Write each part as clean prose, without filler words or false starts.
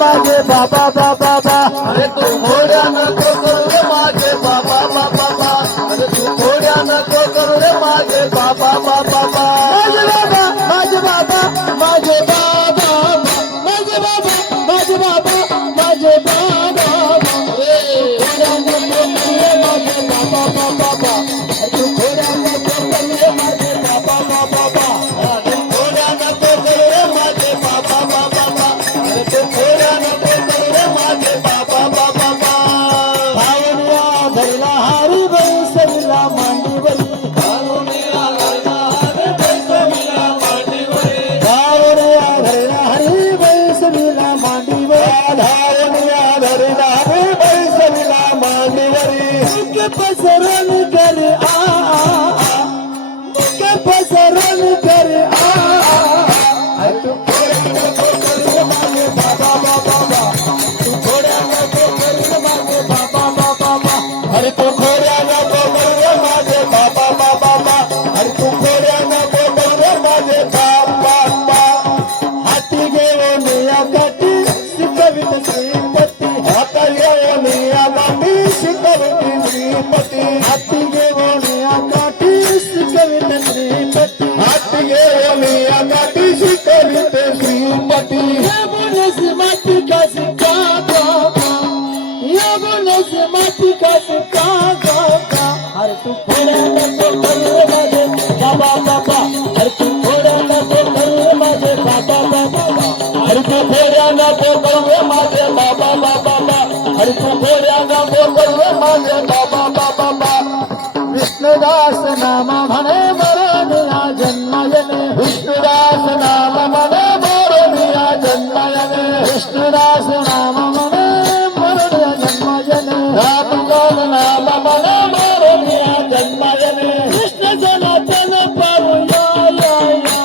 माझे बाबा बाबा बा. अरे तू घोड्या नको करू रे माझे बाबा बाबा बा. अरे तू घोड्या नको करू रे माझे बाबा बाबा बा. माझे बाबा माझे बाबा माझे बाबा माझे बाबा माझे बाबा माझे बाबा तू घोड्या नको करू रे माझे बाबा बाबा. अरे घोड्या नको करू रे माझे बाबा बाबा बा. अरे तू घोड्या नको करू रे माझे बाबा बाबा बा. भावनिया धरला हारी बैसविला मांडीवरी. भावनिया धरला हारी बैसविला मांडीवरी. भावनिया धरला हरी बैसविला मांडीवरी. भावनिया धरला हारी बैसविला मांडीवरी. के पसरन कर के पसरन कर तू घोड्या नको करू रे माझे बाबा बाबा बा. तू घोड्या नको करू माझे बाबा बाबा बा. अरे तू घोड्या नको करू रे माझे बाबा बाबा बा. अरे तू घोड्या नको करू रे माझे बाबा बा. हाती घेऊन या काठी शिकवित श्रीपती. आता येऊन या गाठी शिकवती श्रीपती. हाती घेऊन या काठी शिकवित श्रीपती. हात घेऊन या गाठी शिकविते श्रीपती. या बोलसी माती का सिक्का गागा. या बोलसी माती का सिक्का गागा. अरे तू घोड्या नको करू रे माझे बाबा बाबा. अरे तू घोड्या नको करू रे माझे बाबा बाबा. अरे तू घोड्या नको करू रे माझे बाबा बाबा बा. अरे तू घोड्या नको करू रे माझे बाबा बाबा बा. विष्णुदास नाम म्हणे मरण या जन्मयने. विष्णुदास नाम मने मरण या जन्मयने. विष्णुदास नाम म्हणे मरण या जन्मयने. रामकाल नाम मने मरण या जन्मयने. कृष्ण जनार्दन पावया या या.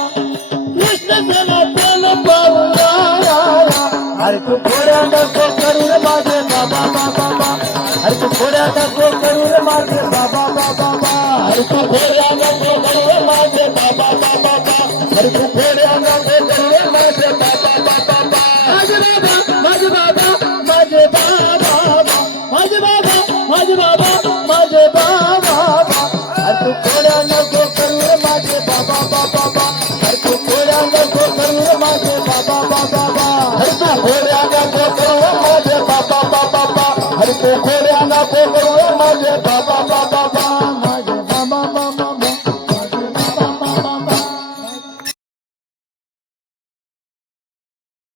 कृष्ण जनार्दन पावया या या. अरे तू घोड्या नको करू रे माझे बाबा बाबा बा. अरे तू घोड्या नको करू रे माझे बाबा बाबा बा. अरे तू घोड्या नको करू रे माझे बाबा बाबा बा. अरे तू घोड्या नको करू रे माझे बाबा बाबा बा. माझे बाबा माझे बाबा माझे बाबा माझे बाबा माझे बाबा. अरे तू घोड्या नको करू रे माझे बाबा बाबा बा. अरे तू घोड्या नको करू रे माझे बाबा बाबा बा. अरे तू घोड्या नको करू रे माझे बाबा बाबा बा. अरे तू घोड्या नको करू रे माझे बाबा बाबा